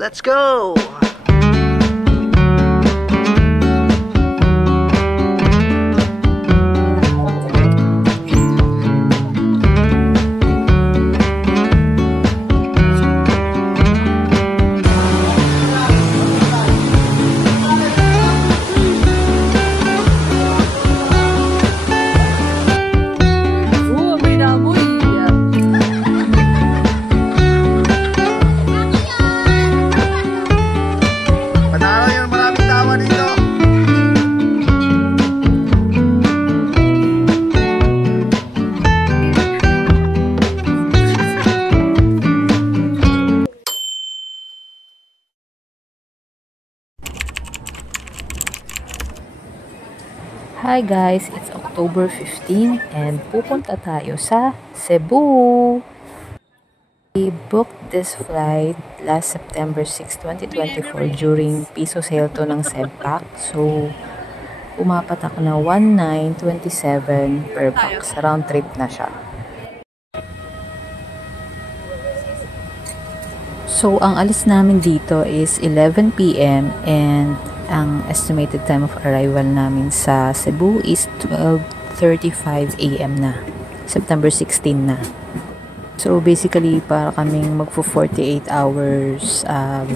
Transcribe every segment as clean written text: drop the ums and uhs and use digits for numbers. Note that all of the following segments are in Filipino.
Let's go! Hi guys, it's October 15 and pupunta tayo sa Cebu. We booked this flight last September 6, 2024 during piso sale to ng Sebpac. So, umapatak na 1,927 per pax. Round trip na siya. So, ang alis namin dito is 11 p.m. and ang estimated time of arrival namin sa Cebu is 12:35 a.m. na. September 16 na. So basically para kaming magfo 48 hours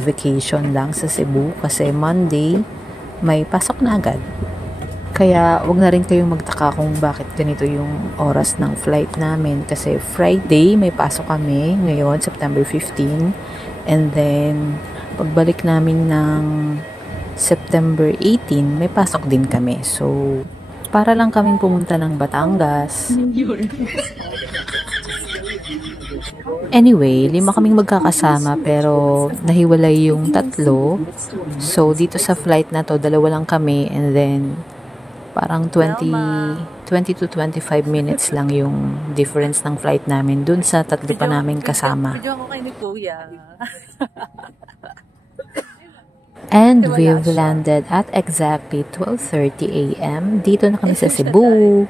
vacation lang sa Cebu kasi Monday may pasok na agad. Kaya wag na rin kayong magtaka kung bakit ganito yung oras ng flight namin kasi Friday may pasok kami ngayon September 15 and then pagbalik namin ng September 18, may pasok din kami. So, para lang kaming pumunta ng Batangas. Anyway, 5 kaming magkakasama pero nahiwalay yung 3. So, dito sa flight na to, 2 lang kami and then parang 20 to 25 minutes lang yung difference ng flight namin dun sa 3 pa namin kasama. Video ako kay ni Kuya. And we've landed at exactly 12:30 a.m. Dito na kami sa Cebu.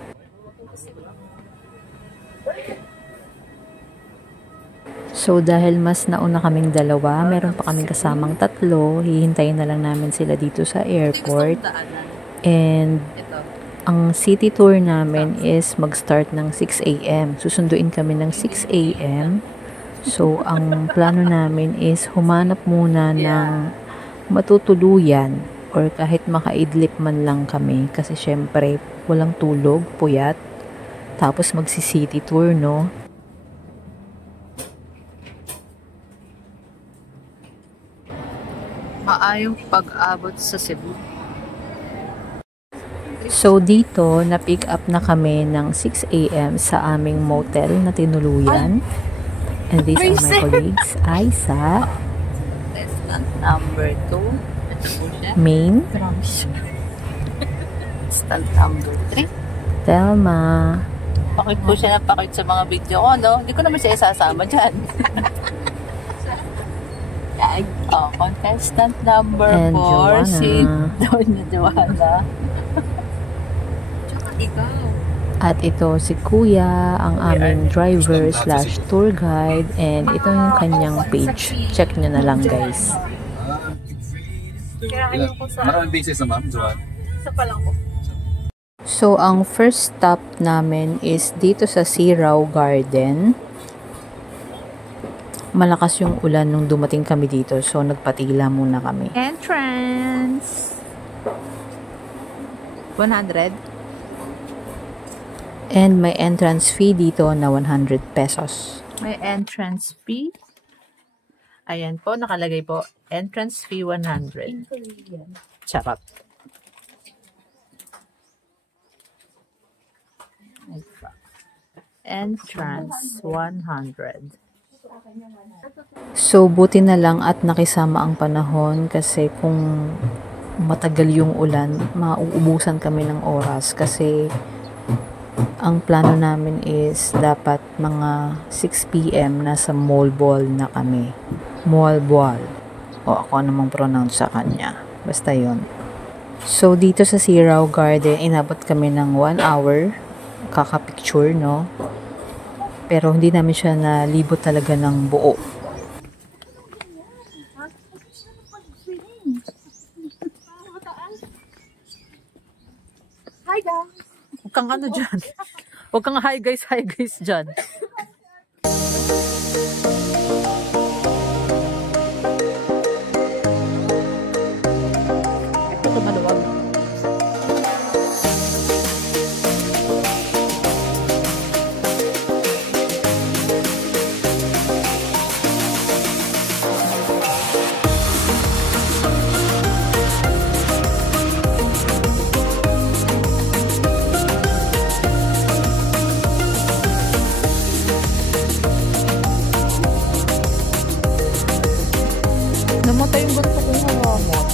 So dahil mas nauna kaming 2, meron pa kaming kasamang 3. Hihintayin na lang namin sila dito sa airport. And ang city tour namin is mag-start ng 6 a.m. Susunduin kami ng 6 a.m. So ang plano namin is humanap muna ng matutuluyan or kahit makaidlip man lang kami kasi syempre walang tulog, puyat, tapos magsi-city tour, no? Maayong pag-abot sa Cebu. So dito, na-pick up na kami ng 6 a.m. sa aming motel na tinuluyan. And these are my colleagues, Aiza, Number 2. Ito po siya. Main, Stand number 3. Telma, Pakit po siya ng pakit sa mga video ko, no? Hindi ko naman siya isasama dyan. Oh, contestant number 4. And Joanna. Si Doña Joanna. Tsaka ikaw. at ito si Kuya, ang aming driver slash tour guide, and ito yung kanyang page. Check nyo na lang, guys. Maraming basis na ma'am, Joanne. Isa pa lang po. So, ang first stop namin is dito sa Sirao Garden. Malakas yung ulan nung dumating kami dito, so nagpatila muna kami. Entrance! 100? And may entrance fee dito na 100 pesos. May entrance fee. Ayan po, nakalagay po. Entrance fee 100. Charot. Entrance 100. So, buti na lang at nakisama ang panahon kasi kung matagal yung ulan, mauubusan kami ng oras kasi ang plano namin is dapat mga 6 p.m. nasa Mall Ball na kami. Mall Ball. O ako namang pronounce sa kanya. Basta yon. So, dito sa Sirao Garden, inabot kami ng 1 hour kakapicture, no? Pero hindi namin siya nalibot talaga ng buo. kang ano dyan. Huwag kang hi guys dyan. Ito maluwag. Namatay yung ganito kong halamot.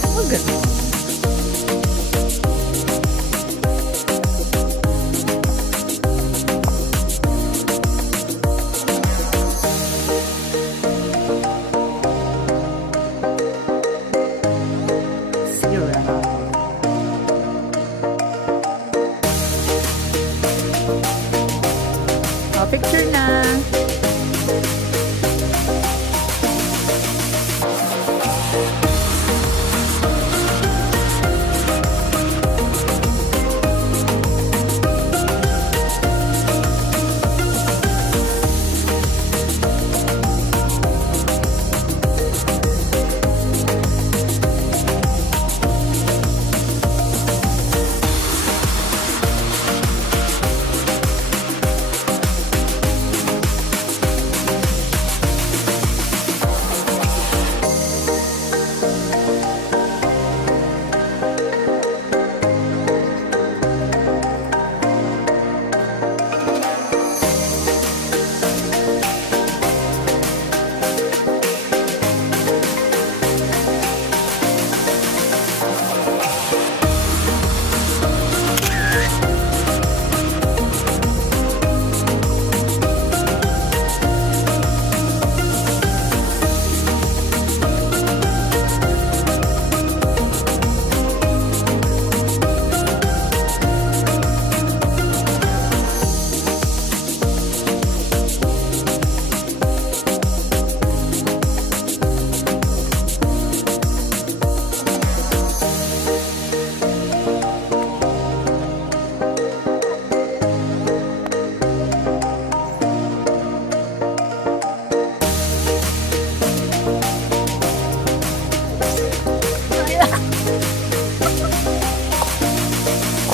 Ang ganda. Sira. Oh, picture na.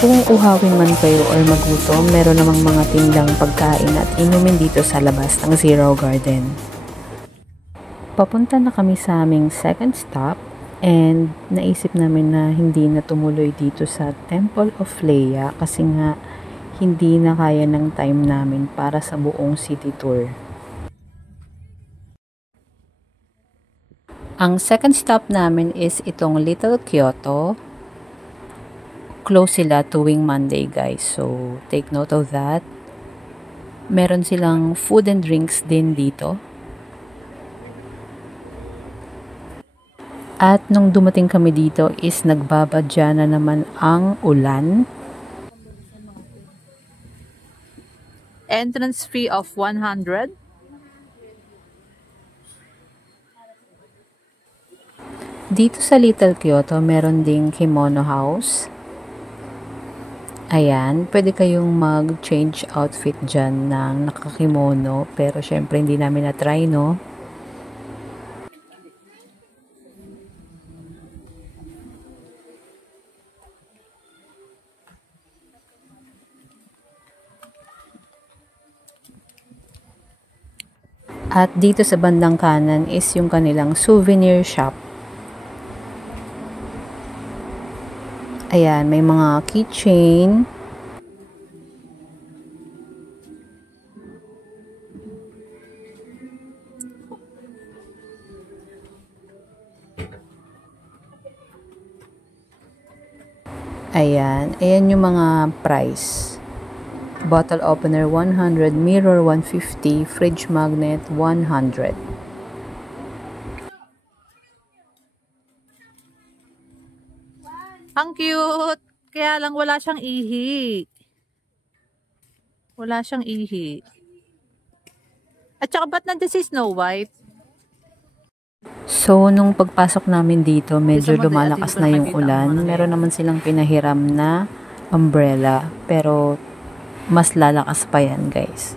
Kung uhawin man kayo or magutom, meron namang mga tindang pagkain at inumin dito sa labas ng Zero Garden. Papunta na kami sa aming second stop and naisip namin na hindi na tumuloy dito sa Temple of Leia kasi nga hindi na kaya ng time namin para sa buong city tour. Ang second stop namin is itong Little Kyoto. Close sila tuwing Monday guys, so take note of that. Meron silang food and drinks din dito. At nung dumating kami dito is nagbabadya na naman ang ulan. Entrance fee of 100. Dito sa Little Kyoto, meron ding kimono house. Ayan, pwede kayong mag-change outfit dyan ng nakakimono. Pero syempre hindi namin na-try, no? At dito sa bandang kanan is yung kanilang souvenir shop. Ayan, may mga keychain. Ayan, ayan yung mga price. Bottle opener 100, mirror 150, fridge magnet 100. Ang cute! Kaya lang wala siyang ihi. Wala siyang ihi. At saka ba't nandiyan si Snow White? So, nung pagpasok namin dito, medyo lumalakas na yung ulan. Meron naman silang pinahiram na umbrella. Pero, mas lalakas pa yan, guys.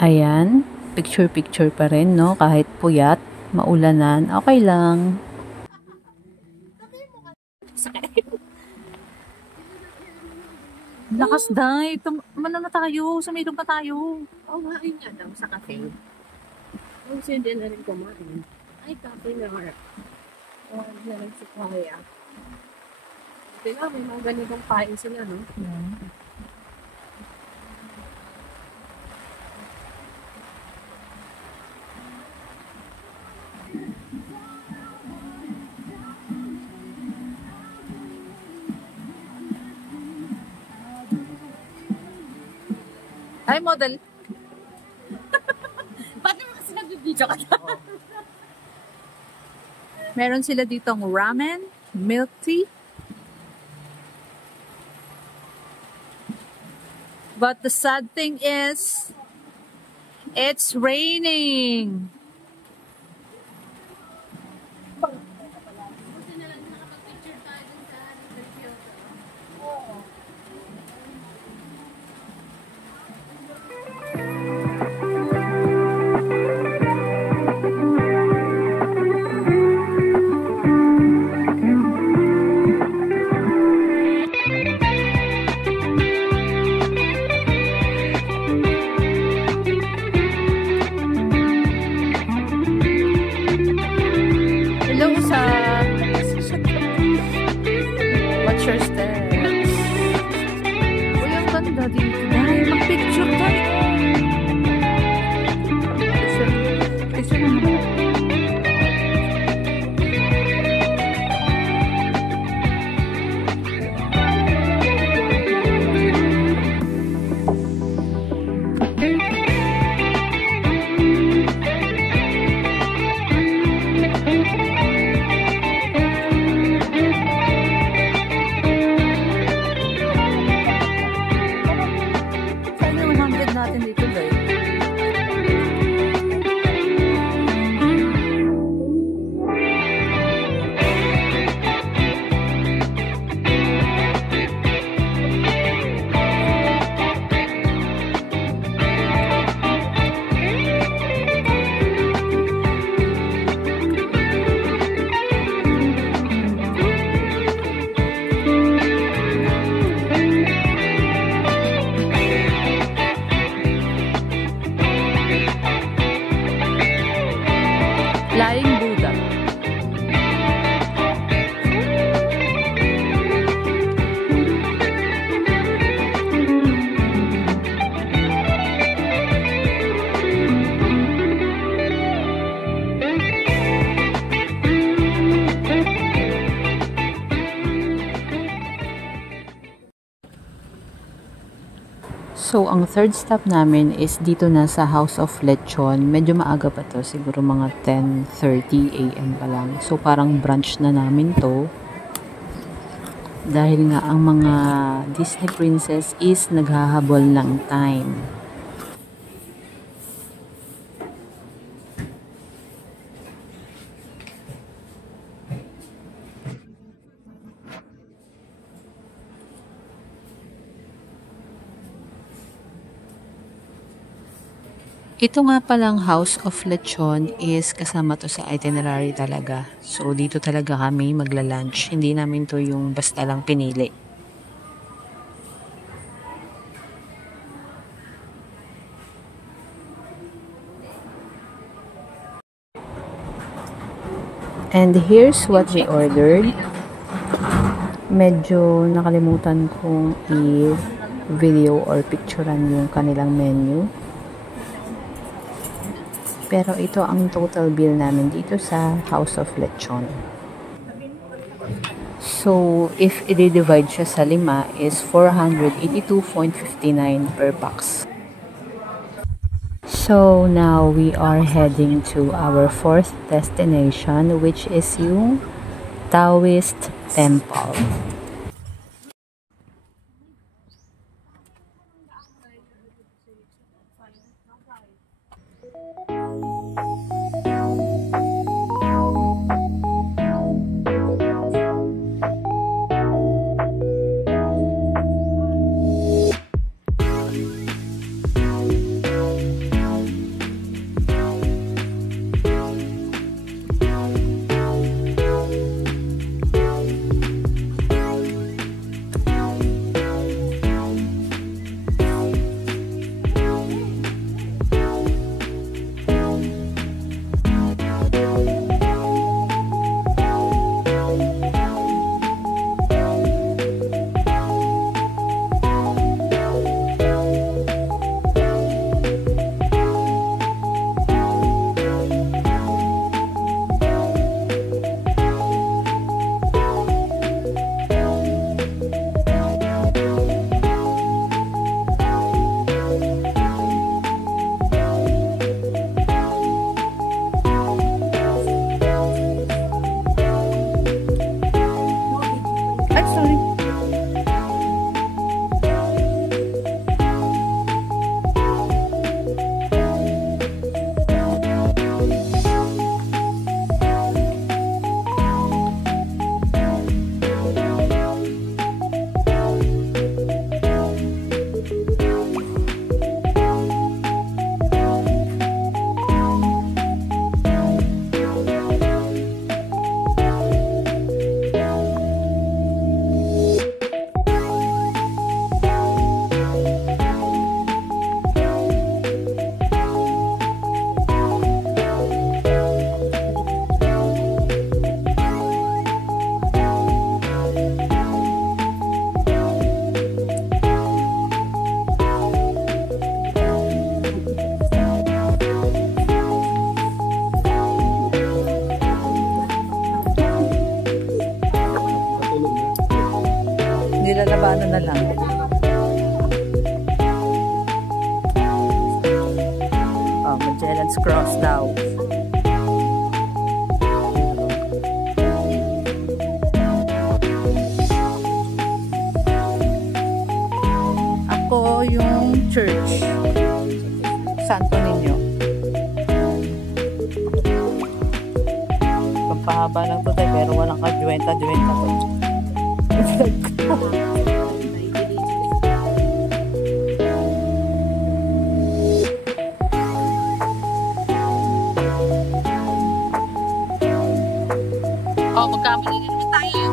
Ayan. Picture-picture pa rin, no? Kahit puyat, maulanan, okay lang. Lakas dahil. Ano na tayo? Sumilong pa tayo. Oo, kumain nga daw sa cafe. Kung hindi na rin kumain. Ay, cafe na nga. Huwag na rin si Kaya. Hindi nga, may mga ganitong pain sila, no? Ay, model. Ba't naman kasi nag-video ka na? Meron sila ditong ramen, milk tea. But the sad thing is, it's raining. Hello, Sa. Watch your steps. Uy, ang ganda dito. Ay, mag-picture tayo. Picture naman. Sana 100 natin dito, guys. Flying Buddha. So, ang third stop namin is dito na sa House of Lechon. Medyo maaga pa to, siguro mga 10:30 AM pa lang. So, parang brunch na namin to. Dahil nga ang mga Disney princess is naghahabol ng time. Ito nga palang House of Lechon is kasama to sa itinerary talaga. So, dito talaga kami magla-lunch. Hindi namin to yung basta lang pinili. And here's what we ordered. Medyo nakalimutan kong i-video or picturean yung kanilang menu. Pero ito ang total bill namin dito sa House of Lechon. So, if i-divide siya sa 5 is 482.59 per box. So, now we are heading to our fourth destination, which is yung Taoist Temple. paano na lang. Oh, Magellan's Cross daw. Ako yung church. Santo Niño. Pagpahaba lang to tayo, pero walang ka-juwenta-juwenta to. Oh, magkamali na naman tayo.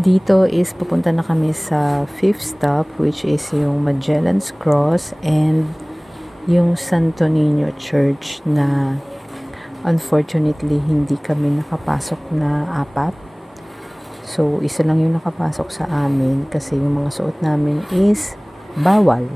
Dito is pupunta na kami sa 5th stop, which is yung Magellan's Cross and yung Santo Niño Church na unfortunately hindi kami nakapasok na apat. So, isa lang yung nakapasok sa amin kasi yung mga suot namin is bawal.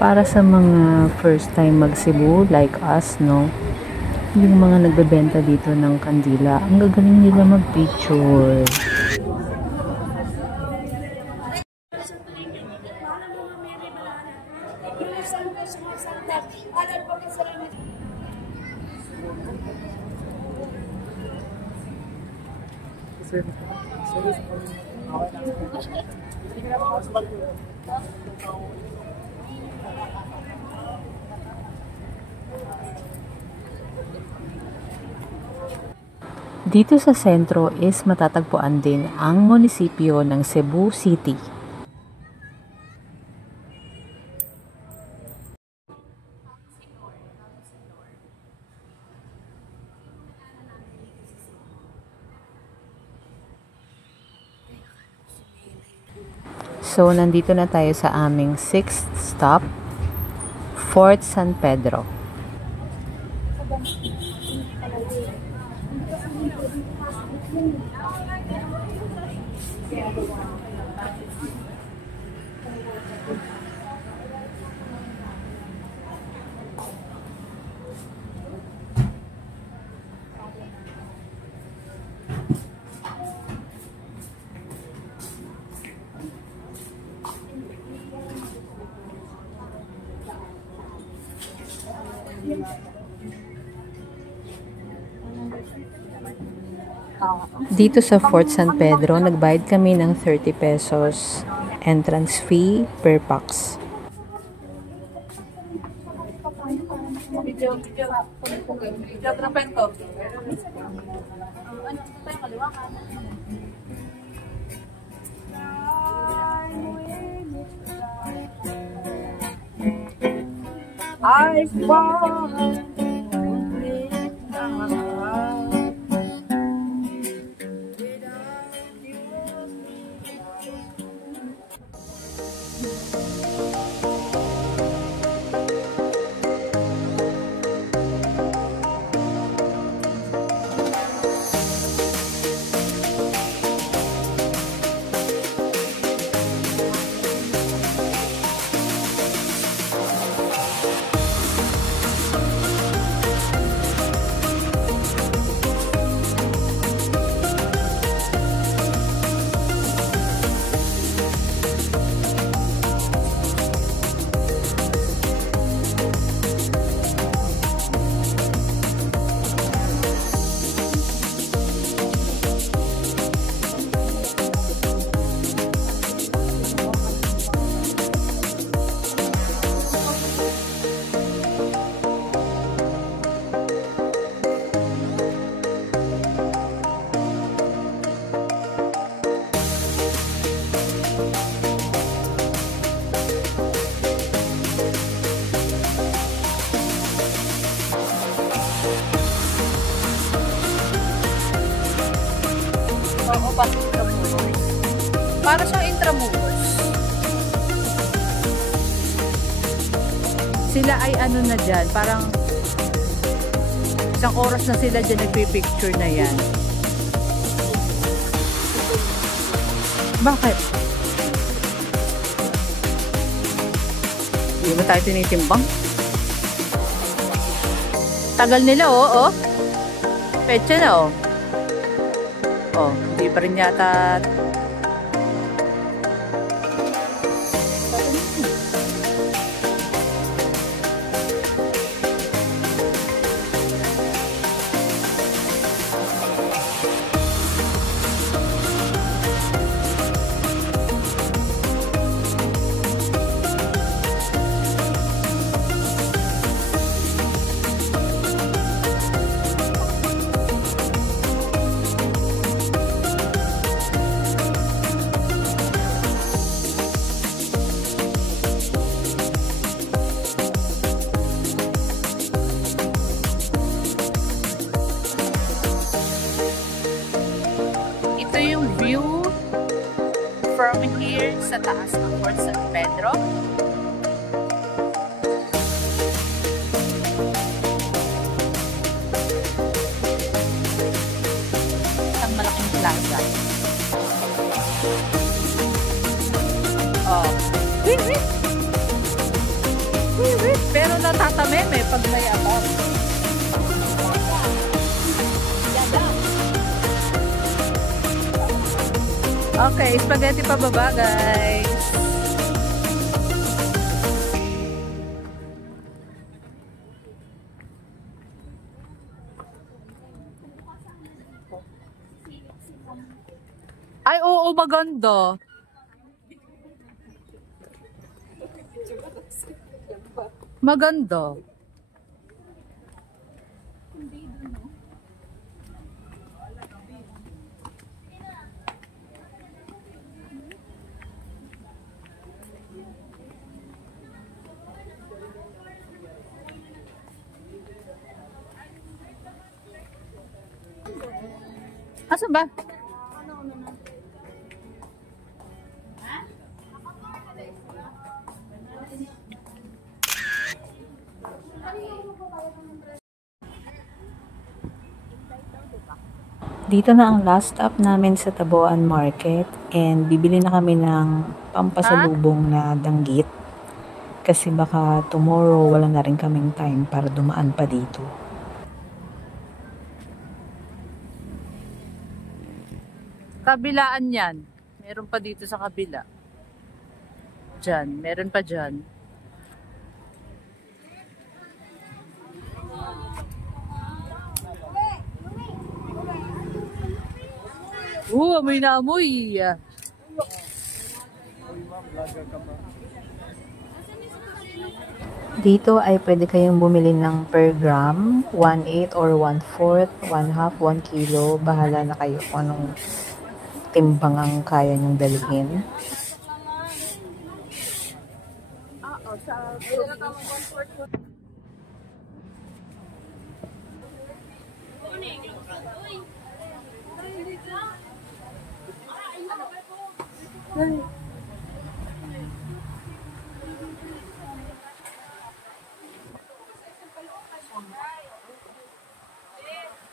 Para sa mga first time mag Cebu like us, no, yung mga nagbebenta dito ng kandila, ang gagaling nila mag-picture. Dito sa sentro is matatagpuan din ang munisipyo ng Cebu City. So, nandito na tayo sa aming 6th stop, Fort San Pedro. Dito sa Fort San Pedro, nagbayad kami ng 30 pesos entrance fee per pax. I want Para siyang Intramuros. Sila ay ano na dyan, parang isang oras na sila dyan nagpipicture na yan. Bakit? Hindi ba tayo tinitimbang? Tagal nila, oh. Pecha na, oh. Oh, hindi pa rin yata. Ito yung view from here sa taas ng Fort San Pedro. Ang malaking plaza. Oh. Wait. Pero natatameme pag may abang. Okay, spaghetti pababa, guys. Ay, oo, maganda. Maganda. Asan ba? Dito na ang last stop namin sa Taboan Market and bibili na kami ng pampasalubong na danggit kasi baka tomorrow wala na rin kaming time para dumaan pa dito. Kabilaan yan. Meron pa dito sa kabila. Diyan. Meron pa dyan. Amoy na amoy. Dito ay pwede kayong bumili ng per gram, 1/8 or 1/4, 1/2, 1 kilo. Bahala na kayo kung anong timbang ang kaya nyong dalhin.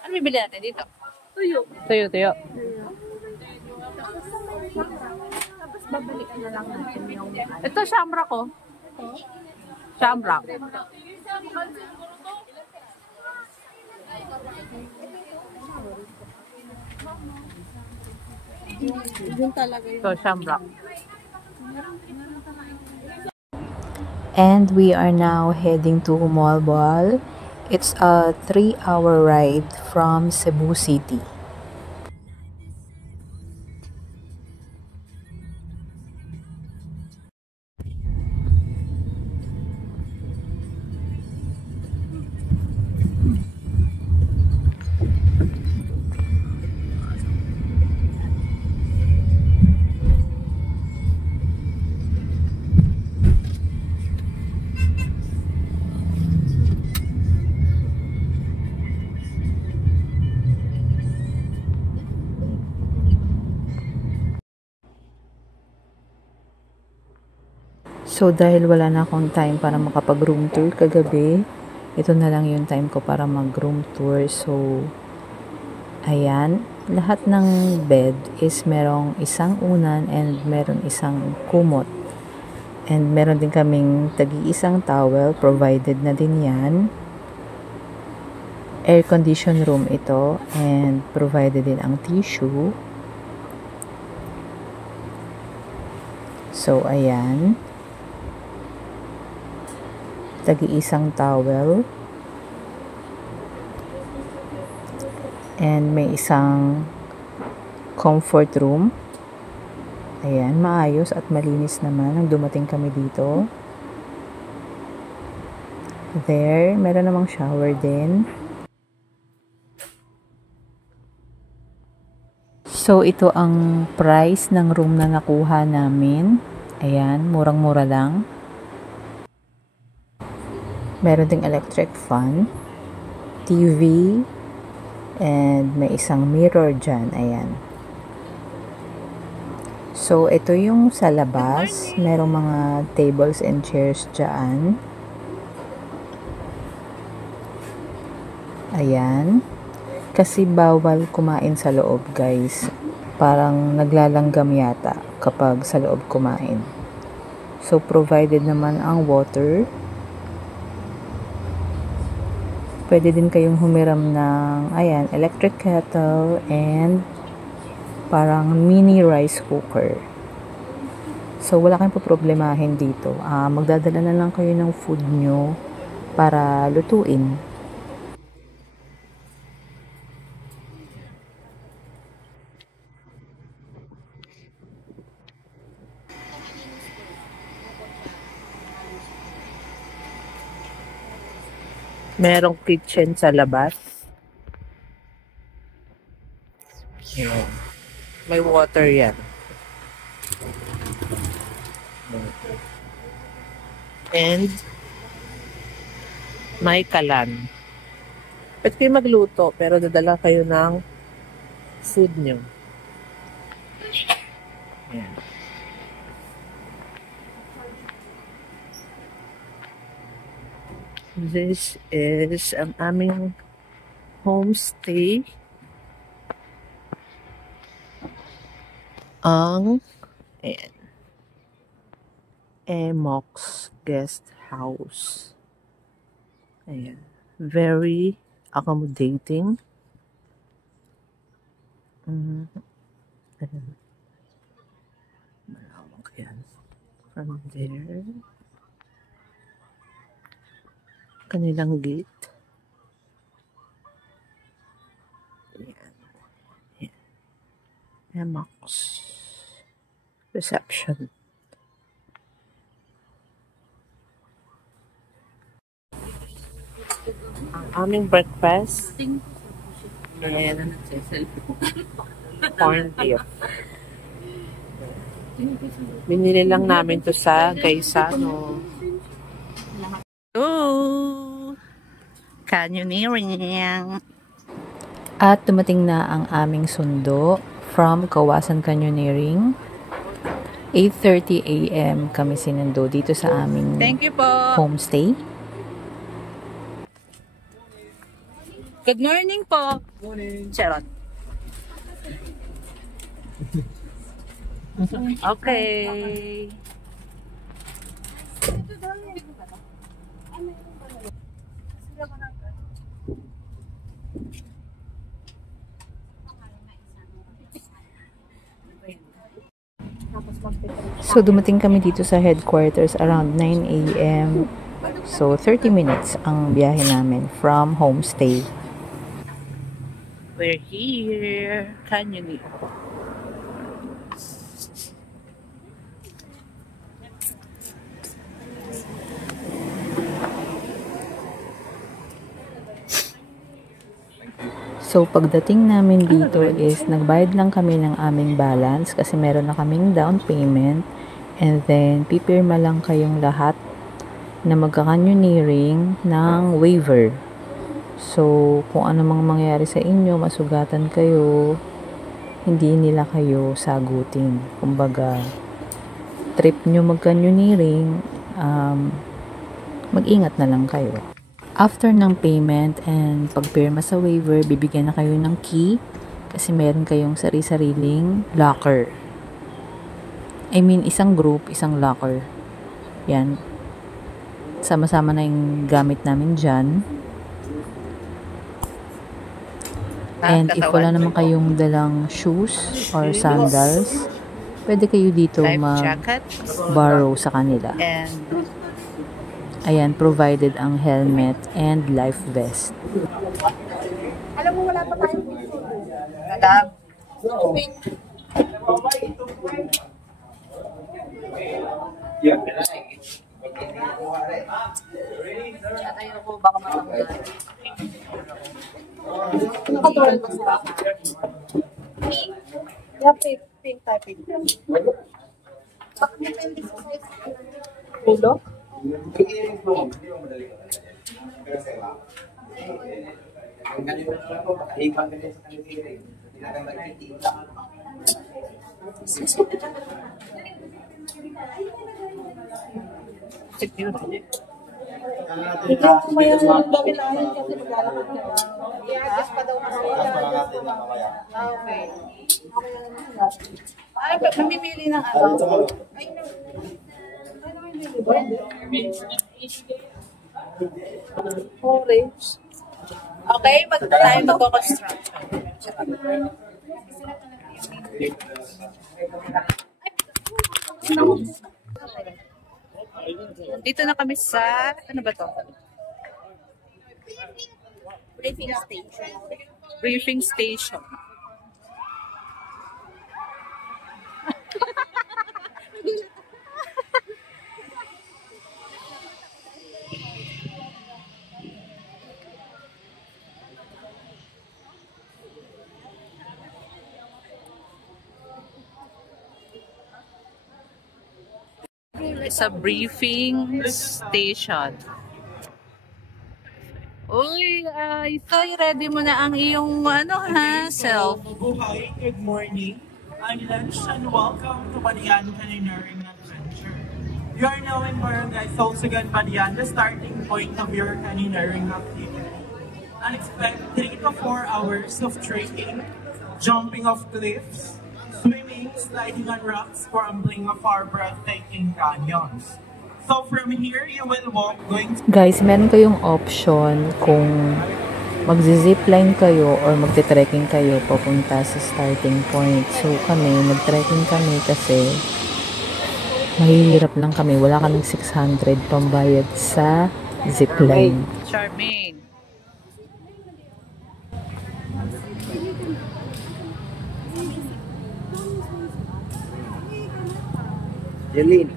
Ano bibili natin dito? Tuyo. Tuyo. Tapos babalikan na lang natin yung Ito, shamrock ko. Shamrock. yun talaga yung Ito, shamrock. And we are now heading to Humalbal. It's a 3-hour ride from Cebu City. So, dahil wala na akong time para makapag-room tour kagabi, ito na lang yung time ko para mag-room tour. So, ayan. Lahat ng bed is merong isang unan and meron isang kumot. And meron din kaming tagi-isang towel, provided na din yan. Air condition room ito and provided din ang tissue. So, ayan. Tagi-isang towel. And may isang comfort room. Ayan, maayos at malinis naman nang dumating kami dito. There, meron namang shower din. So, ito ang price ng room na nakuha namin. Ayan, murang-mura lang. Meron ding electric fan, TV, and may isang mirror dyan. Ayan. So, ito yung sa labas. Merong mga tables and chairs dyan. Ayan. Kasi bawal kumain sa loob, guys. Parang naglalanggam yata kapag sa loob kumain. So, provided naman ang water. Pwede din kayong humiram ng, ayan, electric kettle and parang mini rice cooker. So, wala kayong poproblemahin dito. Magdadala na lang kayo ng food nyo para lutuin. Merong kitchen sa labas. Ayan. May water yan. And may kalan. Pwede kayo magluto, pero dadala kayo ng food nyo. Ayan. This is ang aming homestay. Ang ayan, Emox Guest House. Ayan. Very accommodating. Ayan. Malawak yan. From there. Kanilang gate. Ayan. Ayan. Emox reception. Ang aming breakfast and corn beef. Binili lang namin to sa Gaisano. Oh, canyoneering. At dumating na ang aming sundo from Kawasan Canyoneering. 8:30 AM kami sinundo dito sa aming homestay. Good morning po. Morning. Charot. Okay. So, dumating kami dito sa headquarters around 9 AM. So, 30 minutes ang biyahe namin from homestay. We're here. Canyoning. So, pagdating namin dito is nagbayad lang kami ng aming balance kasi meron na kaming down payment. And then, pipirma lang kayong lahat na magka-canyoneering ng waiver. So, kung ano mang mangyari sa inyo, masugatan kayo, hindi nila kayo sagutin. Kumbaga, trip nyo mag-canyoneering, mag-ingat na lang kayo. After ng payment and pagpirma sa waiver, bibigyan na kayo ng key kasi meron kayong sari-sariling locker. I mean, isang group, isang locker. Yan. Sama-sama na yung gamit namin dyan. And if wala naman kayong dalang shoes or sandals, pwede kayo dito mag-borrow sa kanila. Ayan, provided ang helmet and life vest. Alam mo, wala pa tayong piso. Ayoko, baka matanggal. Nakatuloy ba sa pink? Yeah, pink type. Bakit may pink sa size? Ulo? Ito po may dawilayan kasi maglalakad ka lang. I-adjust pa daw kasi. Okay. Ano ba? Mamimili ng ano? Orange. Okay, tayo magko-construction. Dito na kami sa, ano ba to? Briefing station. Briefing station. Sa briefing station. Uy, Itoy, ready mo na ang iyong self. Hi, good morning. I'm Lunch and welcome to Balian Canyoneering Adventure. You are now in Barangay Sausagan, Balian, the starting point of your canyoneering activity. Expect 3 to 4 hours of trekking, jumping off cliffs, swimming, sliding on rocks, scrambling of our breathtaking canyons. So from here, you will walk going to... Guys, meron kayong option kung magzi-zipline kayo or magte-trekking kayo papunta sa starting point. So kami, nag-trekking kami kasi mahihirap lang kami. Wala kaming 600 pambayad sa zipline. Charmaine. Jeline.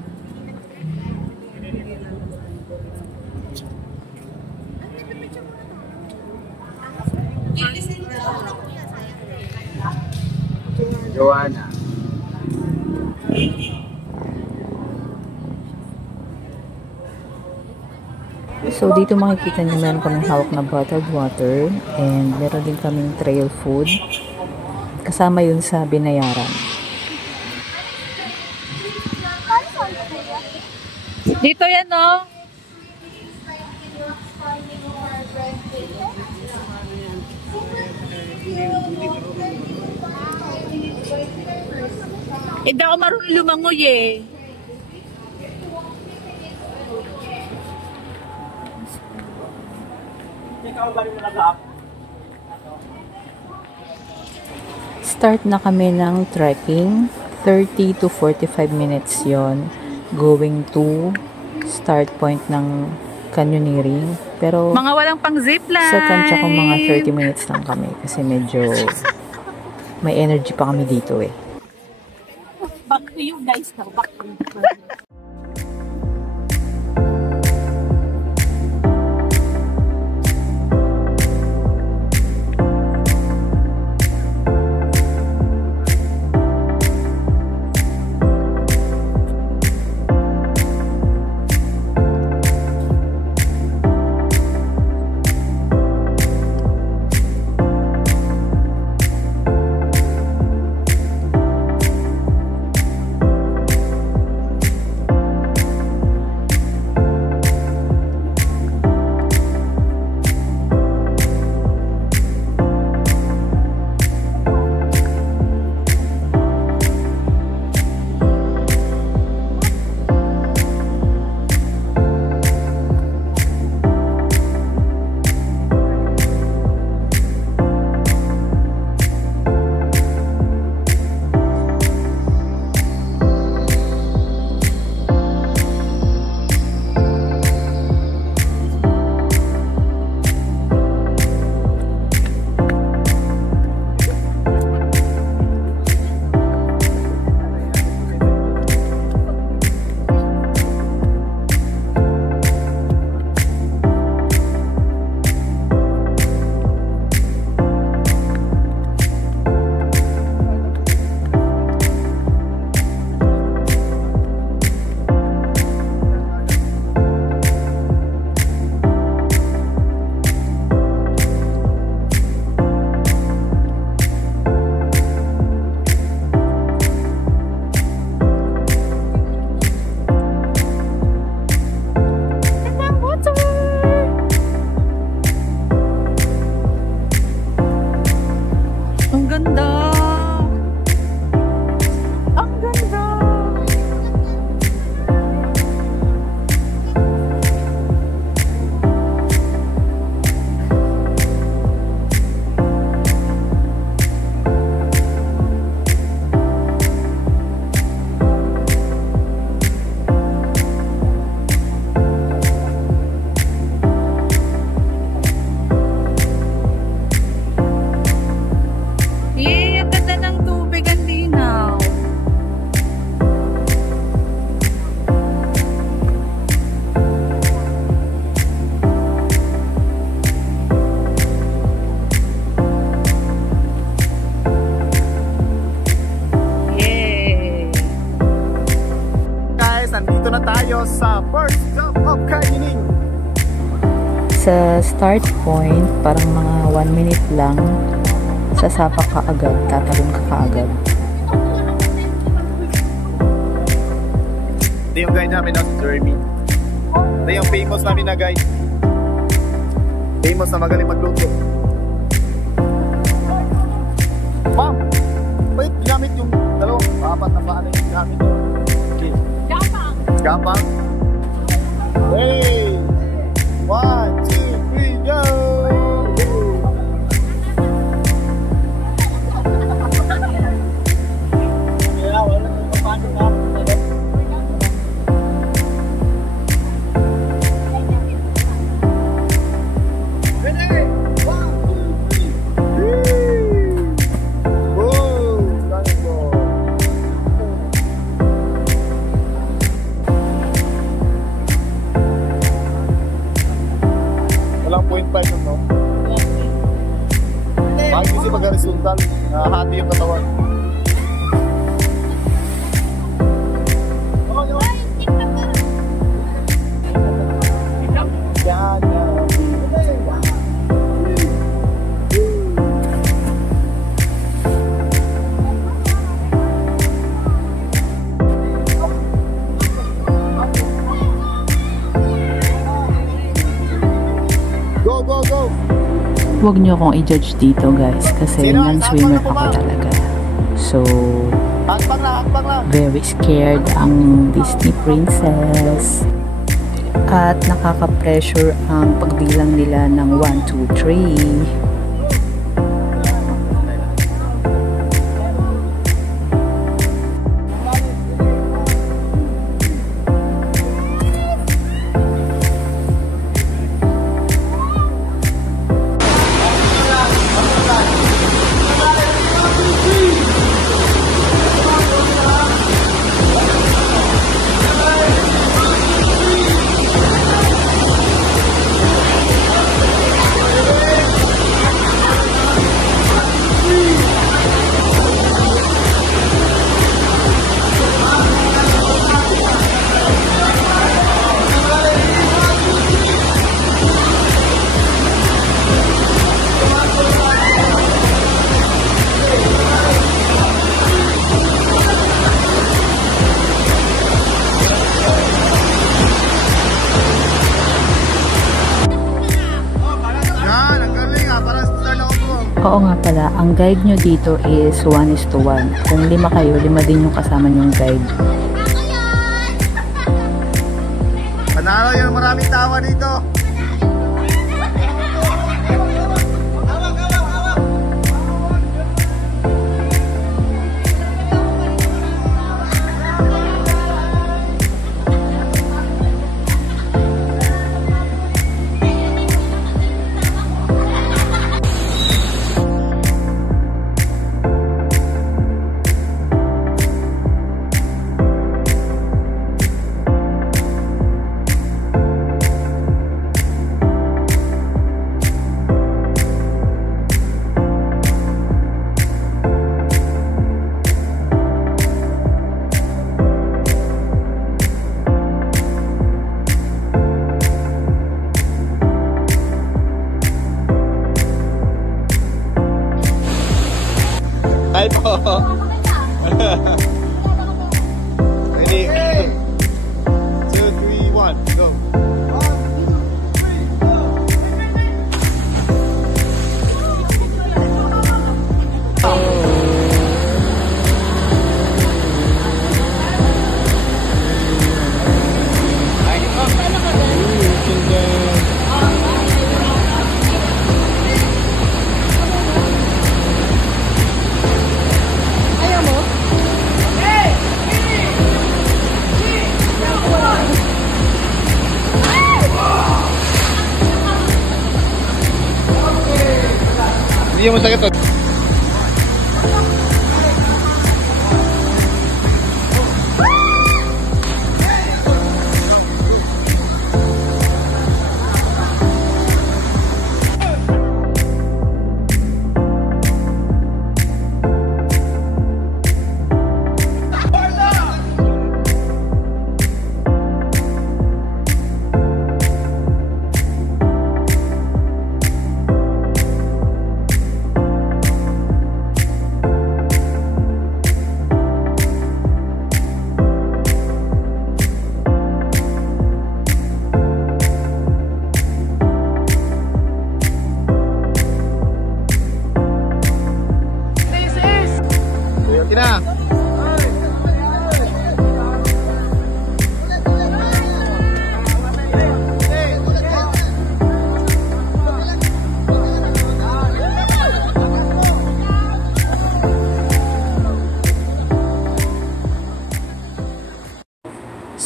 Joanna. So dito makikita niyo meron kaming hawak na bottled water and meron din kaming trail food. Kasama yun sa binayaran. Dito yan, no? Hindi ako marunong lumangoy eh. Start na kami ng trekking. 30 to 45 minutes yon going to start point ng canyoneering. Pero Mga walang pang zipline. sa tansya ko mga 30 minutes lang kami kasi medyo may energy pa kami dito eh. Back to you guys now. Back to you. nandito na tayo sa first stop of Kaineng. Sa start point, parang mga 1 minute lang, sasapa ka agad, tatalon ka kaagad. Ito yung guide namin na si Jeremy. Ito yung famous namin na guide. Famous na magaling magluto. Ma'am, wait, ginamit yung apat na paano yung ginamit yung Gapang! gapang. Hey! 1, 2, 3, go! Walang 0.5 nun, no? Bakit kasi pag-horizontal, hati yung katawan. Go, go, go! Huwag nyo akong i-judge dito guys kasi non-swimmer ako talaga. So, Hakbang lang! very scared ang Disney princess. At nakaka-pressure ang pagbilang nila ng 1, 2, 3. Oo nga pala, ang guide nyo dito is 1:1. Kung 5 kayo, 5 din yung kasama nyong guide. Panalo yung maraming tawa dito. Hi po. Ready? 2, 3, 1, go. Hindi mo sakit to.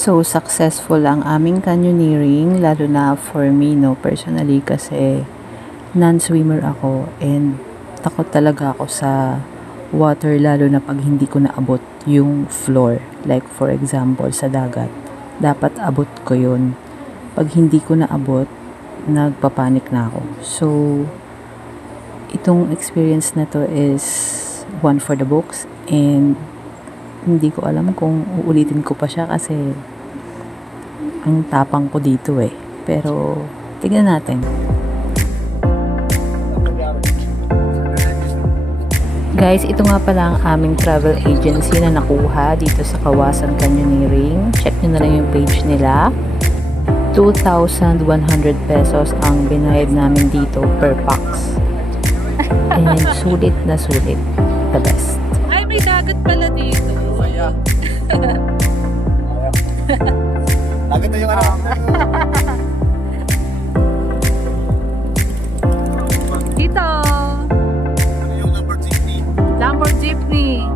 So, successful ang aming canyoneering, lalo na for me, no, personally, kasi non-swimmer ako and takot talaga ako sa water, lalo na pag hindi ko naabot yung floor. Like, for example, sa dagat, dapat abot ko yun. Pag hindi ko naabot, nagpapanik na ako. So, itong experience na to is one for the books and hindi ko alam kung uulitin ko pa siya kasi ang tapang ko dito eh. Pero, tignan natin. Guys, ito nga pala ang aming travel agency na nakuha dito sa Kawasan Canyoneering. Check nyo na lang yung page nila. 2,100 pesos ang binayad namin dito per pax. And sulit na sulit. The best. Ay, may dagat pala dito. Dagat na yung ano. Dito. Yung number 60. Lambo Jeepney.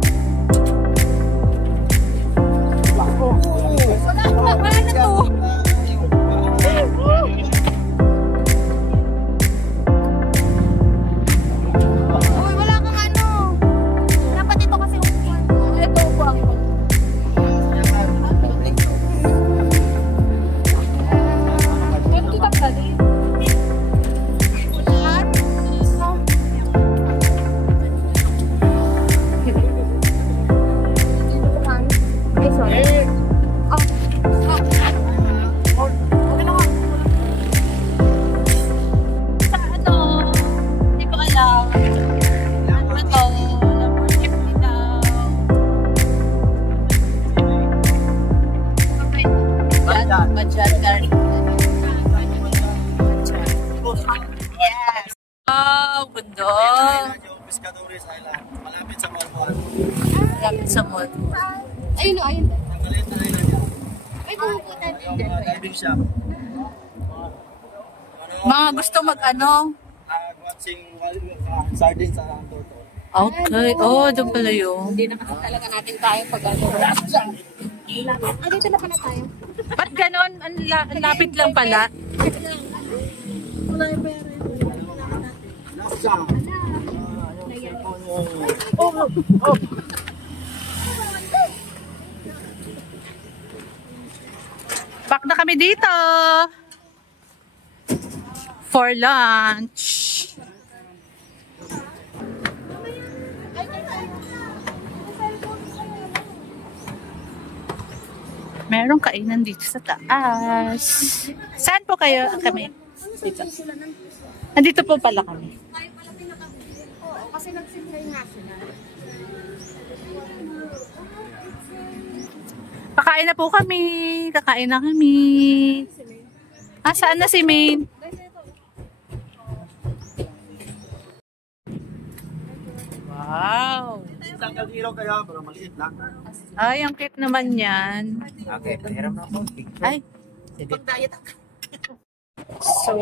Wala na to. Uy, wala kang ano. Dapat ito kasi upuan. Ito upuan ko. Pwede kita dali. Ay, sorry. Sa ano? Hindi ko alam. Ano ito? Lamborghini daw. Budget car. Yes. Oh, gundo. Yung Pescadores Island. Malapit sa Malmol. Malapit sa mall. Ayun o, ayun. Ang maliit na island yun. Ay, puputan din Yung dyan. diving shop. Mga gusto mag-ano? Watching sardines sa Toto. Okay. Oh, doon pala yun. Hindi na kasi talaga natin kaya pag-ano. Ah, dito na pala tayo. Ba't ganon? Ang lapit lang pala. Wala yung pera. Nasa. Back na kami dito. For lunch. Merong kainan dito sa taas. Saan po kayo? Kami. Dito. Nandito po pala kami. Oo, kasi nagsimplay nga sila. Kakain na po kami. Kakain na kami. Ah, saan na si Maine? Wow. Isang kaldero kaya, pero maliit lang. Ay, ang cute naman yan. Okay, meron na ako. Ay. Pag-diet ako. So,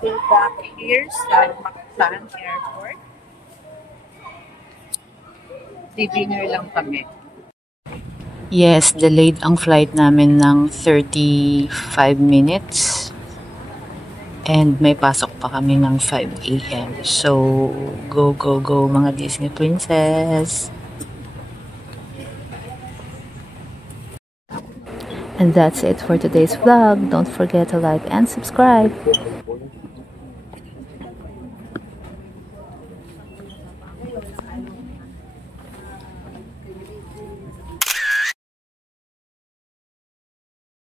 we're back here sa Mactan Airport. Dinner lang kami. Yes, delayed ang flight namin ng 35 minutes. And may pasok pa kami ng 5 a.m. So, go, go, go mga Disney princess! And that's it for today's vlog. Don't forget to like and subscribe.